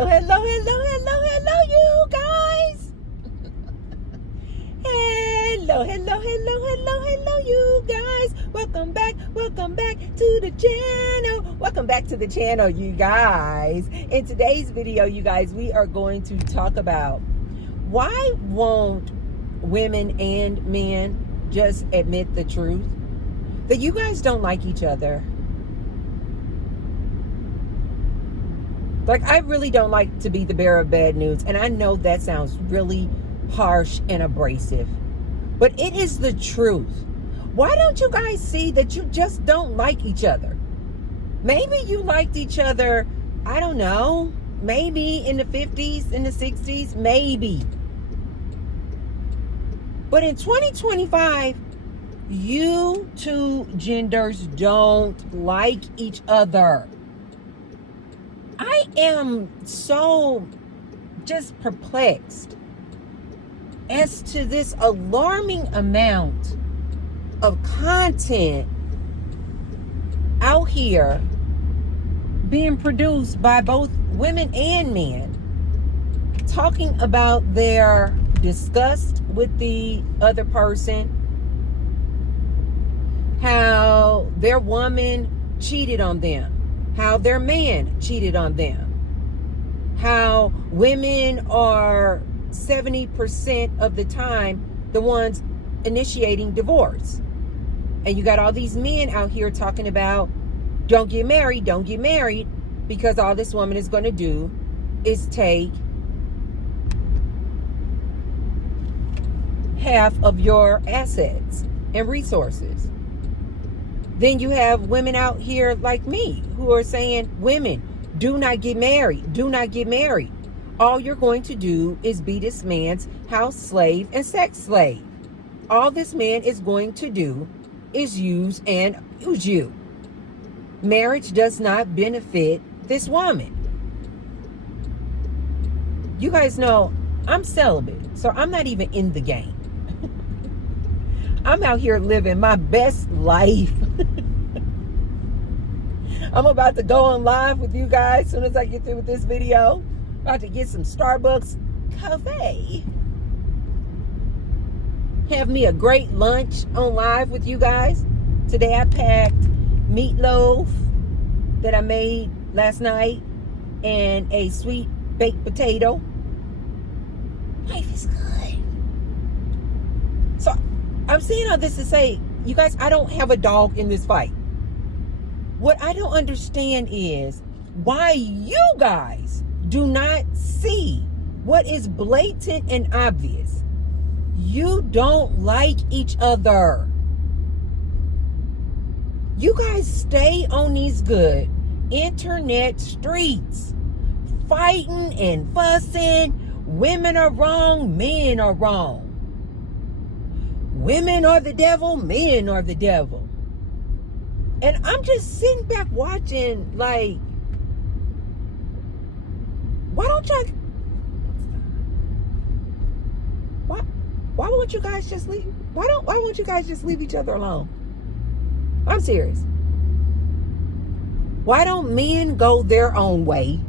Hello, hello, hello, hello, hello, you guys. Hello, hello, hello, hello, hello, you guys. Welcome back to the channel. Welcome back to the channel, you guys. In today's video, you guys, we are going to talk about why won't women and men just admit the truth that you guys don't like each other. Like, I really don't like to be the bearer of bad news. And I know that sounds really harsh and abrasive, but it is the truth. Why don't you guys see that you just don't like each other? Maybe you liked each other, I don't know, maybe in the 50s, in the 60s, maybe. But in 2025, you two genders don't like each other. I am so just perplexed as to this alarming amount of content out here being produced by both women and men, talking about their disgust with the other person, how their woman cheated on them, how their man cheated on them, how women are 70% of the time the ones initiating divorce. And you got all these men out here talking about don't get married, because all this woman is going to do is take half of your assets and resources. Then you have women out here like me who are saying, women, do not get married. Do not get married. All you're going to do is be this man's house slave and sex slave. All this man is going to do is use and abuse you. Marriage does not benefit this woman. You guys know I'm celibate, so I'm not even in the game. I'm out here living my best life. I'm about to go on live with you guys as soon as I get through with this video. About to get some Starbucks coffee. Have me a great lunch on live with you guys. Today I packed meatloaf that I made last night and a sweet baked potato. Life is good. So I'm saying all this to say, you guys, I don't have a dog in this fight. What I don't understand is why you guys do not see what is blatant and obvious. You don't like each other. You guys stay on these good internet streets, fighting and fussing. Women are wrong, men are wrong. Women are the devil, men are the devil. And I'm just sitting back watching, like, why don't y'all, why won't you guys just leave? Why won't you guys just leave each other alone? I'm serious. Why don't men go their own way?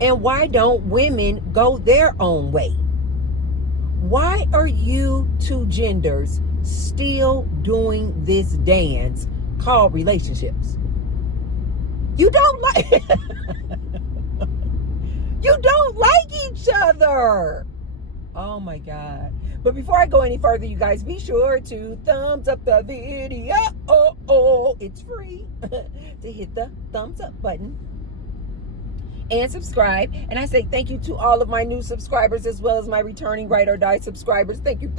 And why don't women go their own way? Why are you two genders still doing this dance called relationships? You don't like you don't like each other. Oh my God. But before I go any further, you guys, be sure to thumbs up the video. It's free to hit the thumbs up button and subscribe. And I say thank you to all of my new subscribers as well as my returning ride or die subscribers. Thank you.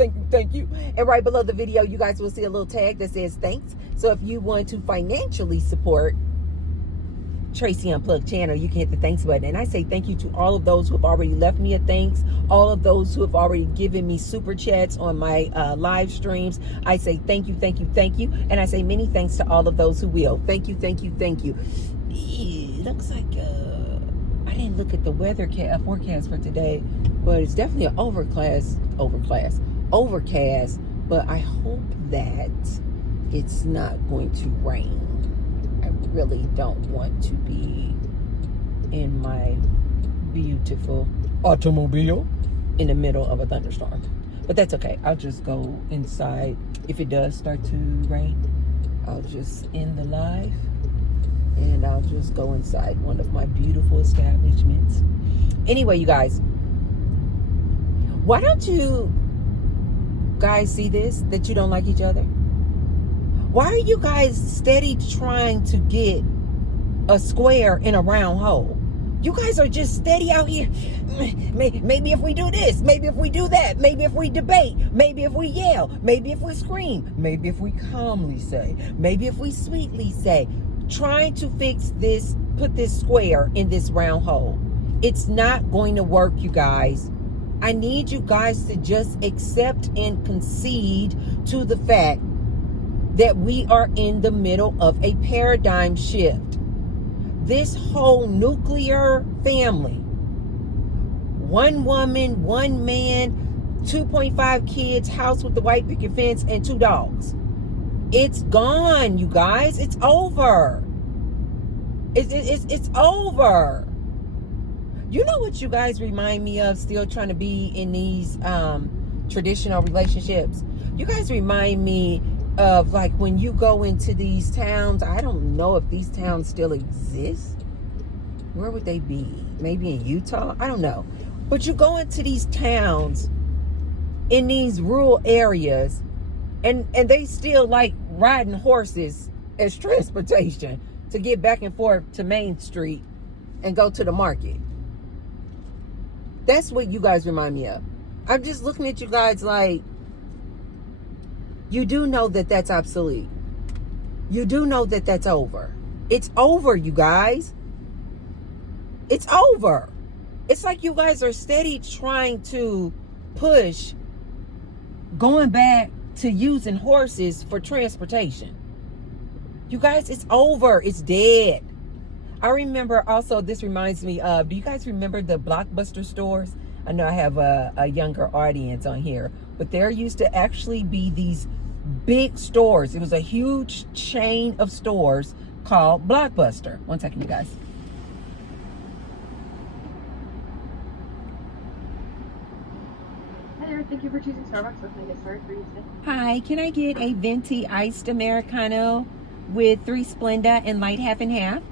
And right below the video, you guys will see a little tag that says thanks. So if you want to financially support Tracy Unplugged channel, you can hit the thanks button. And I say thank you to all of those who have already left me a thanks, all of those who have already given me super chats on my live streams. I say thank you. And I say many thanks to all of those who will. Thank you. Looks like I didn't look at the weather forecast for today, but it's definitely an overcast, but I hope that it's not going to rain. I really don't want to be in my beautiful automobile in the middle of a thunderstorm. But that's okay. I'll just go inside. If it does start to rain, I'll just end the live and I'll just go inside one of my beautiful establishments. Anyway, you guys, why don't you guys see this, that you don't like each other? Why are you guys steady trying to get a square in a round hole? You guys are just steady out here. Maybe if we do this, maybe if we do that, maybe if we debate, maybe if we yell, maybe if we scream, maybe if we calmly say, maybe if we sweetly say, trying to fix this, put this square in this round hole. It's not going to work, you guys. I need you guys to just accept and concede to the fact that we are in the middle of a paradigm shift. This whole nuclear family, one woman, one man, 2.5 kids, house with the white picket fence, and 2 dogs. It's gone, you guys. It's over. It's over. You know what you guys remind me of, still trying to be in these traditional relationships? You guys remind me of like when you go into these towns. I don't know if these towns still exist. Where would they be? Maybe in Utah? I don't know. But you go into these towns in these rural areas and they still like riding horses as transportation to get back and forth to Main Street and go to the market. That's what you guys remind me of. I'm just looking at you guys like, you do know that that's obsolete. You do know that that's over. It's over, you guys. It's over. It's like you guys are steady trying to push going back to using horses for transportation. You guys, it's over. It's dead. I remember also, this reminds me of, do you guys remember the Blockbuster stores? I know I have a younger audience on here, but there used to actually be these big stores. It was a huge chain of stores called Blockbuster. One second, you guys. Hi there, thank you for choosing Starbucks. What can I get started for you today? Hi, can I get a venti iced Americano with 3 Splenda and light half and half?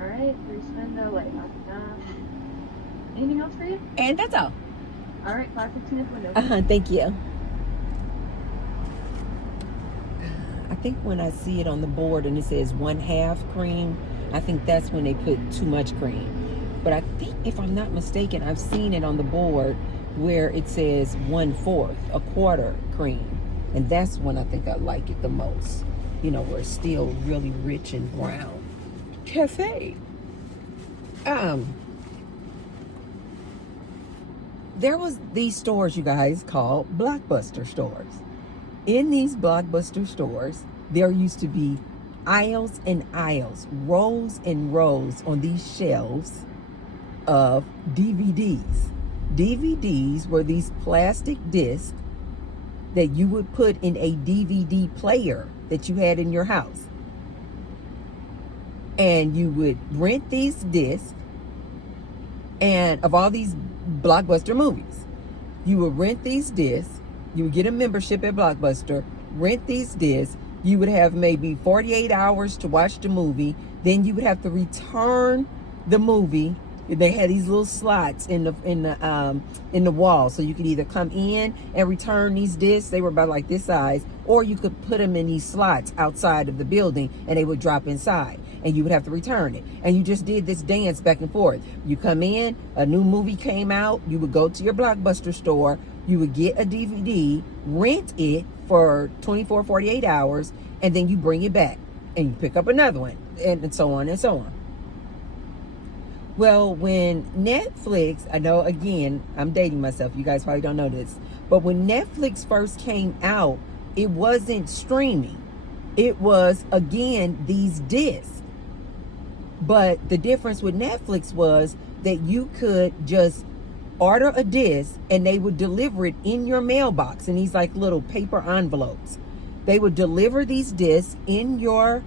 Alright, 3 Splenda, light half. Anything else for you? And that's all. Alright, 5:15 at the window. Thank you. I think when I see it on the board and it says 1/2 cream, I think that's when they put too much cream. But I think, if I'm not mistaken, I've seen it on the board where it says 1/4, a quarter cream. And that's when I think I like it the most. You know, where it's still really rich and brown. Cafe. There was these stores, you guys, called Blockbuster stores. In these Blockbuster stores, there used to be aisles and aisles, rows and rows on these shelves of DVDs. DVDs were these plastic discs that you would put in a DVD player that you had in your house. And you would rent these discs and of all these Blockbuster movies. You would rent these discs. You would get a membership at Blockbuster, rent these discs. You would have maybe 48 hours to watch the movie. Then you would have to return the movie. They had these little slots in the wall, so you could either come in and return these discs. They were about like this size, or you could put them in these slots outside of the building, and they would drop inside, and you would have to return it. And you just did this dance back and forth. You come in, a new movie came out. You would go to your Blockbuster store. You would get a DVD, rent it for 24, 48 hours, and then you bring it back, and you pick up another one, and so on and so on. Well, when Netflix, I know, again, I'm dating myself. You guys probably don't know this. But when Netflix first came out, it wasn't streaming. It was, again, these discs. But the difference with Netflix was that you could just order a disc and they would deliver it in your mailbox in these like little paper envelopes. They would deliver these discs in your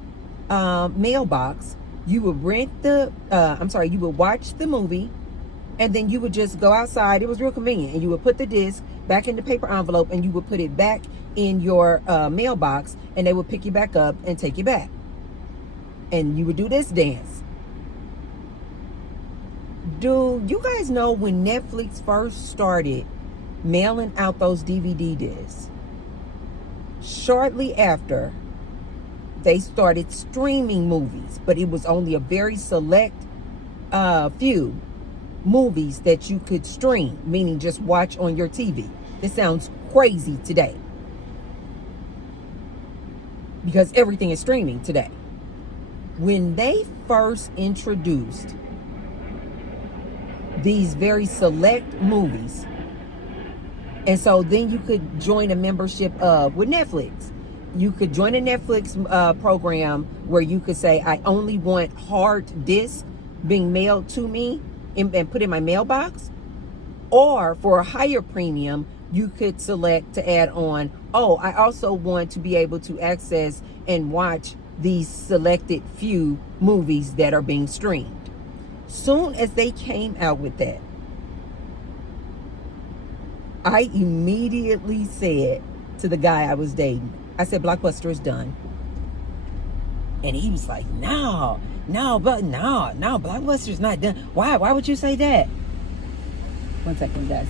mailbox. You would you would watch the movie, And then you would just go outside. It was real convenient. And you would put the disc back in the paper envelope and you would put it back in your mailbox, and they would pick you back up and take you back. And you would do this dance. Do you guys know when Netflix first started mailing out those DVD discs? Shortly after, they started streaming movies, but it was only a very select few movies that you could stream, meaning just watch on your TV. This sounds crazy today because everything is streaming today. When they first introduced these very select movies, and so then you could join a membership with Netflix. You could join a Netflix program where you could say, I only want hard disc being mailed to me and put in my mailbox. Or for a higher premium, you could select to add on, oh, I also want to be able to access and watch these selected few movies that are being streamed. Soon as they came out with that, I immediately said to the guy I was dating, I said, Blockbuster is done. And he was like, no, Blockbuster's not done. Why would you say that? 1 second, guys.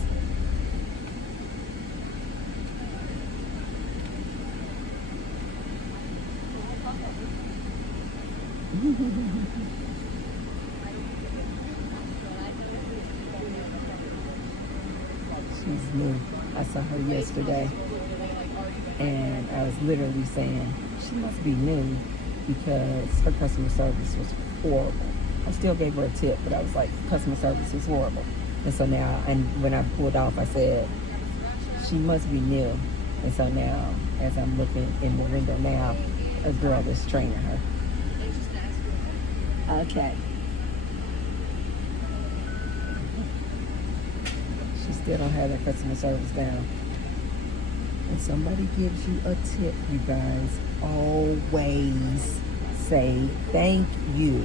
She's new. I saw her yesterday, and I was literally saying, she must be new because her customer service was horrible. I still gave her a tip, but I was like, customer service was horrible. And so now, and when I pulled off, I said, she must be new. And so now, as I'm looking in the window now, a girl is training her. Okay. She still don't have that customer service down. When somebody gives you a tip, you guys, always say thank you.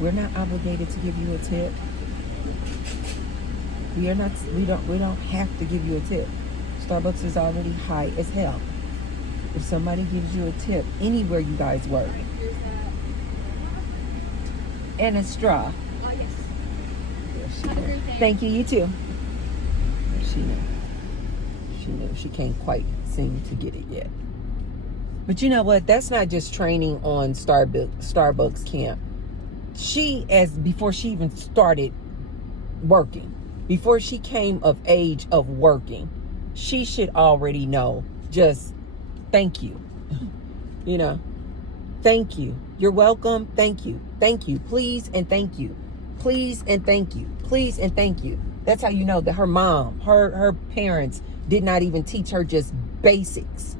We're not obligated to give you a tip. We don't have to give you a tip. Starbucks is already high as hell. If somebody gives you a tip anywhere you guys work, and a straw. Oh, yes. Yeah, Have a great day. thank you, you too. She knew. She can't quite seem to get it yet. But you know what? That's not just training on Starbucks camp. Before she even started working, before she came of age of working, she should already know just thank you. You know, thank you. You're welcome. Thank you. Thank you. Please and thank you. Please and thank you. Please and thank you. That's how you know that her mom, her parents did not even teach her just basics.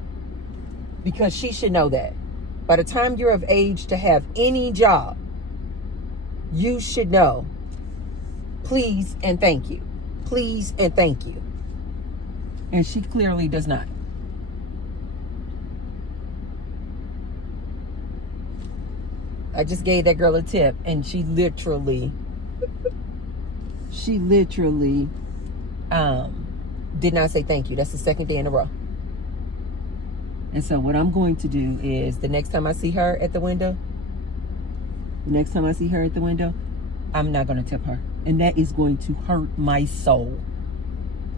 Because she should know that. By the time you're of age to have any job, you should know, please and thank you. Please and thank you. And she clearly does not. I just gave that girl a tip, and she literally did not say thank you. That's the second day in a row. And so what I'm going to do is the next time I see her at the window, I'm not going to tip her. And that is going to hurt my soul.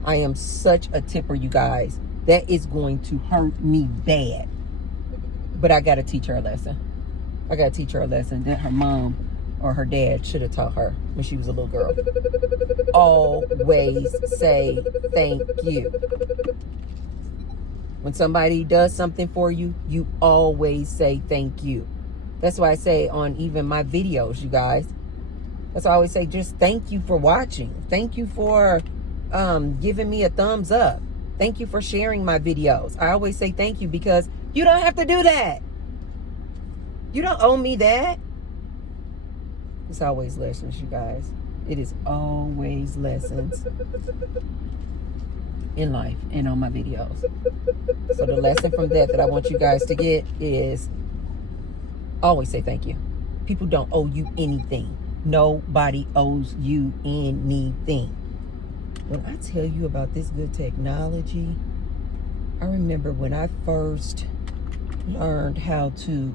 I am such a tipper, you guys. That is going to hurt me bad. But I got to teach her a lesson. I got to teach her a lesson that her mom or her dad should have taught her when she was a little girl. Always say thank you. When somebody does something for you, you always say thank you. That's why I say on even my videos, you guys. That's why I always say just thank you for watching. Thank you for giving me a thumbs up. Thank you for sharing my videos. I always say thank you because you don't have to do that. You don't owe me that. It's always lessons, you guys. It is always lessons in life and on my videos. So the lesson from that I want you guys to get is always say thank you. People don't owe you anything. Nobody owes you anything. When I tell you about this good technology, I remember when I first learned how to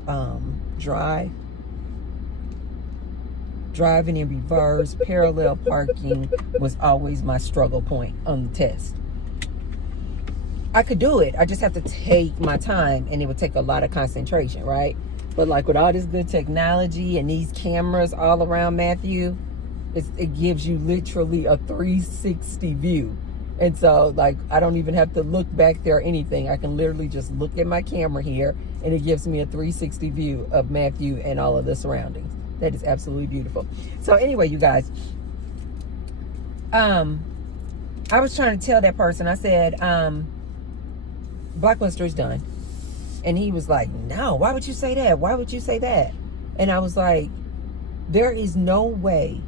driving in reverse, parallel parking was always my struggle point on the test. I could do it. I just have to take my time, and it would take a lot of concentration, right? But like with all this good technology and these cameras all around Matthew, it gives you literally a 360 view. And so like I don't even have to look back there or anything. I can literally just look at my camera here, and it gives me a 360 view of Matthew and all of the surroundings. That is absolutely beautiful. So anyway, you guys, I was trying to tell that person, I said, Blockbuster's done. And he was like, no, why would you say that? Why would you say that? And I was like, there is no way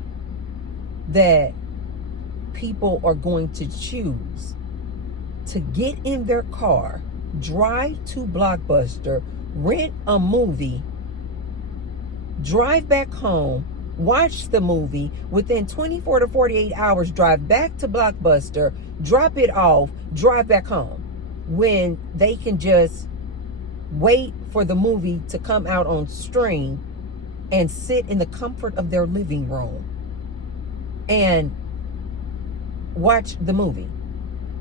that people are going to choose to get in their car, drive to Blockbuster, rent a movie, drive back home, watch the movie, within 24 to 48 hours, drive back to Blockbuster, drop it off, drive back home, when they can just wait for the movie to come out on stream and sit in the comfort of their living room and watch the movie.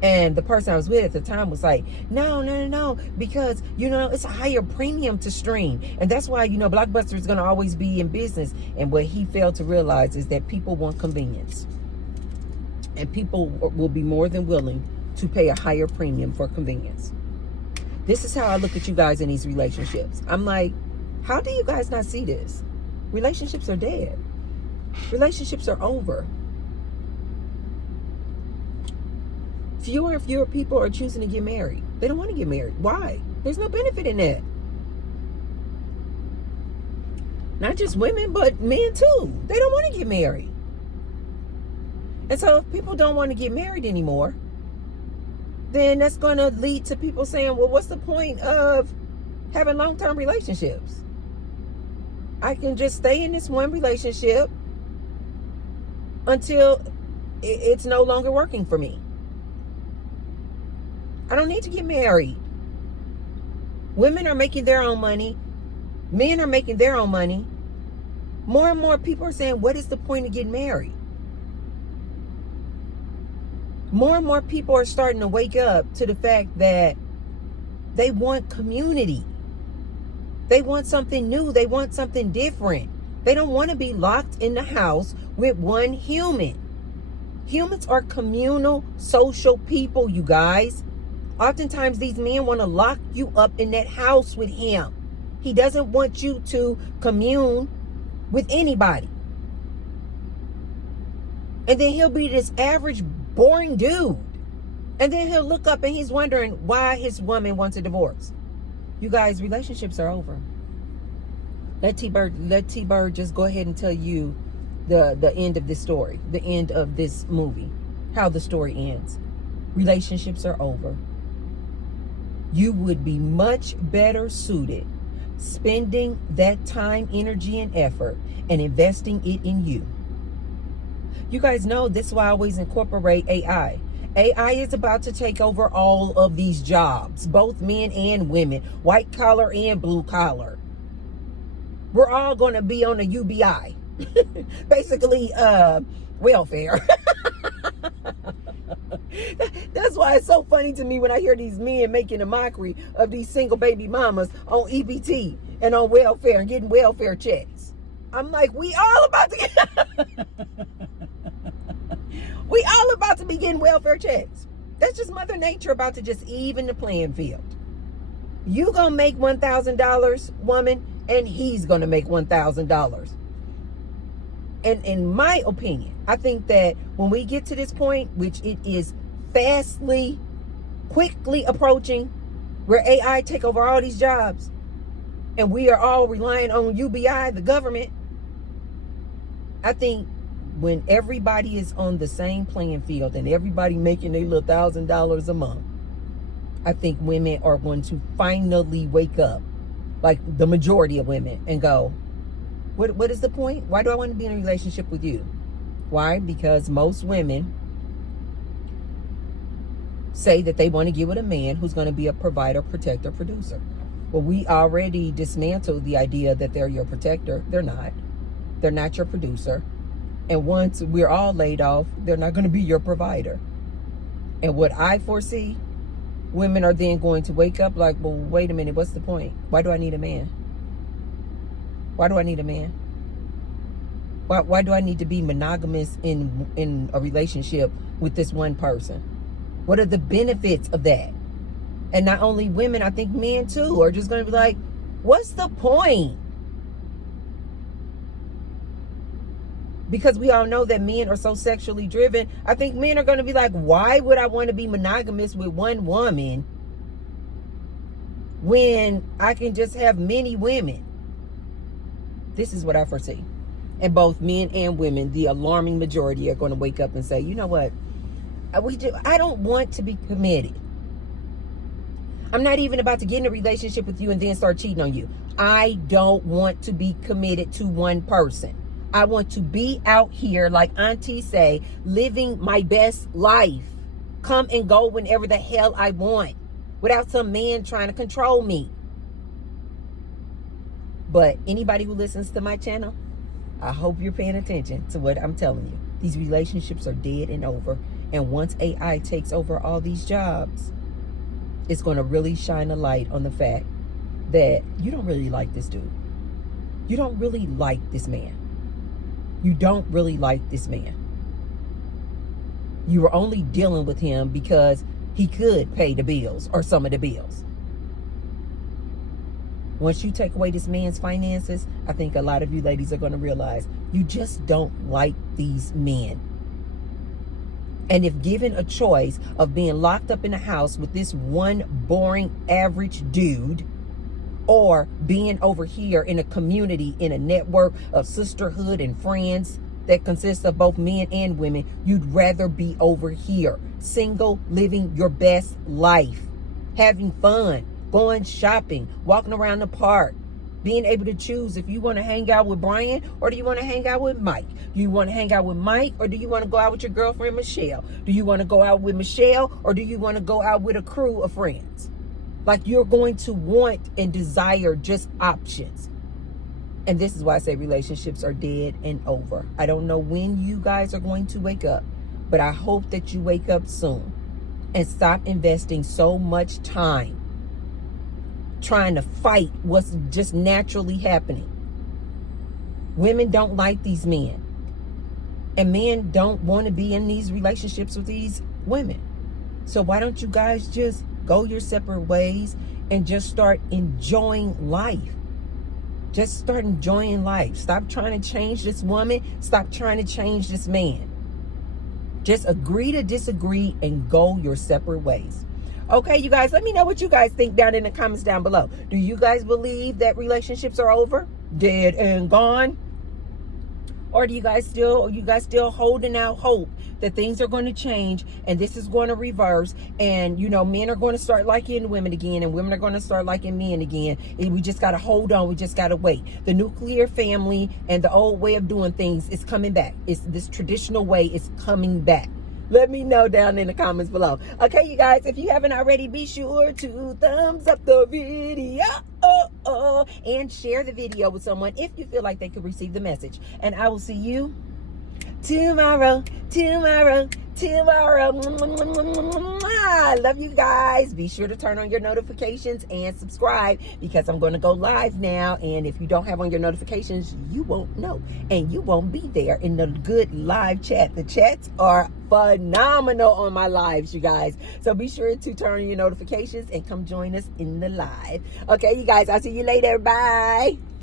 And the person I was with at the time was like, no, because, it's a higher premium to stream. And that's why, Blockbuster is going to always be in business. And what he failed to realize is that people want convenience. And people will be more than willing to pay a higher premium for convenience. This is how I look at you guys in these relationships. I'm like, how do you guys not see this? Relationships are dead. Relationships are over. Fewer and fewer people are choosing to get married. They don't want to get married. Why? There's no benefit in that. Not just women, but men too. They don't want to get married. And so if people don't want to get married anymore, then that's going to lead to people saying, well, what's the point of having long-term relationships? I can just stay in this one relationship until it's no longer working for me. I don't need to get married. Women are making their own money. Men are making their own money. More and more people are saying, what is the point of getting married? More and more people are starting to wake up to the fact that they want community. They want something new. They want something different. They don't want to be locked in the house with one human. Humans are communal, social people, you guys. Oftentimes these men want to lock you up in that house with him. He doesn't want you to commune with anybody. And then he'll be this average, boring dude. And then he'll look up and he's wondering why his woman wants a divorce. You guys, relationships are over. Let T-Bird just go ahead and tell you the end of this story, the end of this movie, how the story ends. Relationships are over. You would be much better suited spending that time, energy, and effort and investing it in you. You guys know this is why I always incorporate AI. AI is about to take over all of these jobs, both men and women, white collar and blue collar. We're all going to be on a UBI, basically welfare. That's why it's so funny to me when I hear these men making a mockery of these single baby mamas on EBT and on welfare and getting welfare checks. I'm like, we all about to be getting welfare checks. That's just Mother Nature about to just even the playing field. You gonna make $1,000, woman, and he's gonna make $1,000. And in my opinion, I think that when we get to this point, which it is quickly approaching, where AI take over all these jobs, and we are all relying on UBI, the government, I think when everybody is on the same playing field and everybody making their little $1,000 a month, I think women are going to finally wake up, like the majority of women, and go, What is the point? Why do I want to be in a relationship with you? Why? Because most women say that they want to get with a man who's going to be a provider, protector, producer. Well, we already dismantled the idea that they're your protector. They're not. They're not your producer. And once we're all laid off, they're not going to be your provider. And what I foresee, women are then going to wake up like, well, wait a minute, what's the point? Why do I need a man? Why do I need a man? Why do I need to be monogamous in a relationship with this one person? What are the benefits of that? And not only women, I think men too are just going to be like, what's the point? Because we all know that men are so sexually driven. I think men are going to be like, why would I want to be monogamous with one woman when I can just have many women? This is what I foresee. And both men and women, the alarming majority, are going to wake up and say, you know what? I don't want to be committed. I'm not even about to get in a relationship with you and then start cheating on you. I don't want to be committed to one person. I want to be out here, like Auntie say, living my best life. Come and go whenever the hell I want, without some man trying to control me. But anybody who listens to my channel, I hope you're paying attention to what I'm telling you. These relationships are dead and over. And once AI takes over all these jobs, it's going to really shine a light on the fact that you don't really like this dude. You don't really like this man. You don't really like this man. You were only dealing with him because he could pay the bills or some of the bills. Once you take away this man's finances, I think a lot of you ladies are going to realize you just don't like these men. And if given a choice of being locked up in a house with this one boring average dude, or being over here in a community, in a network of sisterhood and friends that consists of both men and women, you'd rather be over here, single, living your best life, having fun, going shopping, walking around the park, being able to choose if you want to hang out with Brian or do you want to hang out with Mike. Do you want to hang out with Mike or do you want to go out with your girlfriend Michelle? Do you want to go out with Michelle or do you want to go out with a crew of friends? Like, you're going to want and desire just options. And this is why I say relationships are dead and over. I don't know when you guys are going to wake up, but I hope that you wake up soon and stop investing so much time trying to fight what's just naturally happening. Women don't like these men. And men don't want to be in these relationships with these women. So why don't you guys just go your separate ways and just start enjoying life? Just start enjoying life. Stop trying to change this woman. Stop trying to change this man. Just agree to disagree and go your separate ways. Okay, you guys, let me know what you guys think down in the comments down below. Do you guys believe that relationships are over, dead and gone? Or are you guys still holding out hope that things are going to change and this is going to reverse and, you know, men are going to start liking women again and women are going to start liking men again? And we just got to hold on. We just got to wait. The nuclear family and the old way of doing things is coming back. It's this traditional way is coming back. Let me know down in the comments below. Okay, you guys, if you haven't already, be sure to thumbs up the video and share the video with someone if you feel like they could receive the message. And I will see you tomorrow. I love you guys. Be sure to turn on your notifications and subscribe because I'm going to go live now. And if you don't have on your notifications, you won't know. And you won't be there in the good live chat. The chats are phenomenal on my lives, you guys. So be sure to turn on your notifications and come join us in the live. Okay, you guys, I'll see you later. Bye.